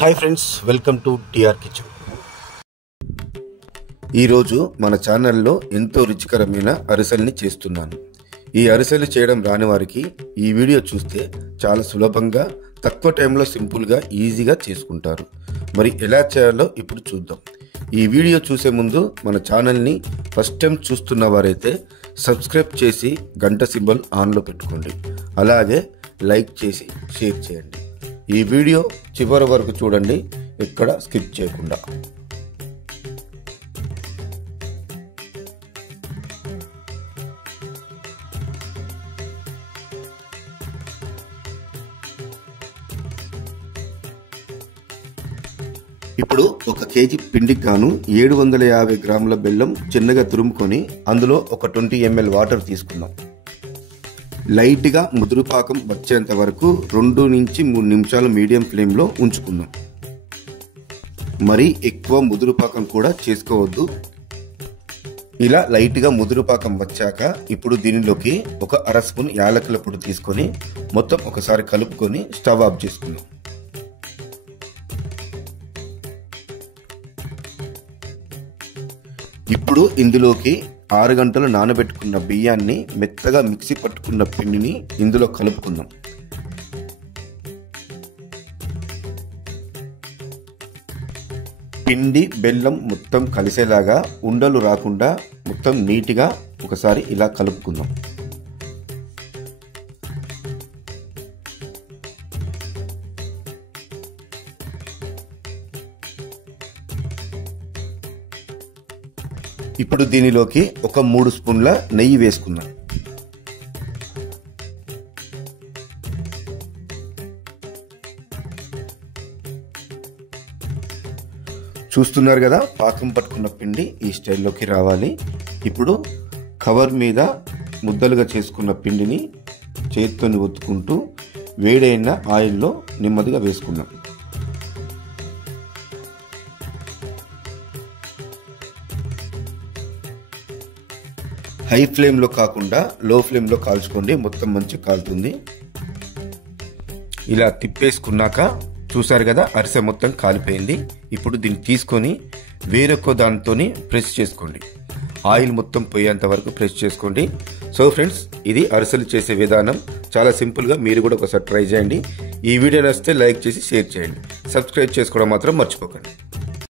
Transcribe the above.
Hi friends, welcome to TR kitchen. ఈరోజు మన ఛానల్లో ఎంతో రుచికరమైన అరిసెల్ని చేస్తున్నాను. ఈ అరిసెలు చేయడం రాని వారికి ఈ వీడియో చూస్తే చాలా సులభంగా తక్కువ టైంలో సింపుల్గా ఈజీగా చేసుకుంటారు. మరి ఎలా చేయాలో ఇప్పుడు చూద్దాం. ఈ వీడియో చూసే ముందు మన ఛానల్ని ఫస్ట్ టైం చూస్తున్న వారైతే సబ్స్క్రైబ్ చేసి గంట సింబల్ ఆన్లో పెట్టుకోండి. అలాగే లైక్ చేసి షేర్ చేయండి. ఈ వీడియో చివరి వరకు చూడండి, ఎక్కడ స్కిప్ చేయకుండా. ఇప్పుడు 1 కేజీ పిండికి గాను 750 గ్రాముల బెల్లం చిన్నగా తురుముకొని అందులో ఒక 20 ml వాటర్ తీసుకుందాం. లైట్గా ముదురుపాకం వచ్చేంత వరకు 2 నుంచి 3 నిమిషాలు మీడియం ఫ్లేమ్లో ఉంచుకుందాం. మరి ఎక్కువ ముదురుపాకం కూడా చేసుకోవద్దు. ఇలా లైట్గా ముదురుపాకం వచ్చాక ఇప్పుడు దీనిలోకి ఒక 1/2 స్పూన్ యాలకుల పొడి తీసుకొని మొత్తం ఒకసారి కలుపుకొని స్టవ్ ఆఫ్ చేసుకుందాం. ఇప్పుడు ఇందులోకి 6 గంటలు నానబెట్టుకున్న బియ్యాన్ని మెత్తగా మిక్సీ పట్టుకున్న పిండిని ఇందులో కలుపుకుందాం. పిండి బెల్లం మొత్తం కలిసేలాగా ఉండలు రాకుండా మొత్తం నీట్గా ఒకసారి ఇలా కలుపుకుందాం. ఇప్పుడు దీనిలోకి ఒక 3 స్పూన్ల నెయ్యి వేసుకుందాం. చూస్తున్నారు కదా, పాకం పట్టుకున్న పిండి ఈ స్టైల్లోకి రావాలి. ఇప్పుడు కవర్ మీద ముద్దలుగా చేసుకున్న పిండిని చేతితో ఒత్తుకుంటూ వేడైన ఆయిల్లో నెమ్మదిగా వేసుకుందాం. హై ఫ్లేమ్లో కాకుండా లో ఫ్లేమ్లో కాల్చుకోండి, మొత్తం మంచిగా కాలుతుంది. ఇలా తిప్పేసుకున్నాక చూసారు కదా, అరిసె మొత్తం కాలిపోయింది. ఇప్పుడు దీన్ని తీసుకొని వేరొక దానితో ప్రెస్ చేసుకోండి. ఆయిల్ మొత్తం పోయేంత వరకు ప్రెస్ చేసుకోండి. సో ఫ్రెండ్స్, ఇది అరిసెలు చేసే విధానం. చాలా సింపుల్గా మీరు కూడా ఒకసారి ట్రై చేయండి. ఈ వీడియో నచ్చితే లైక్ చేసి షేర్ చేయండి. సబ్స్క్రైబ్ చేసుకోవడం మాత్రం మర్చిపోకండి.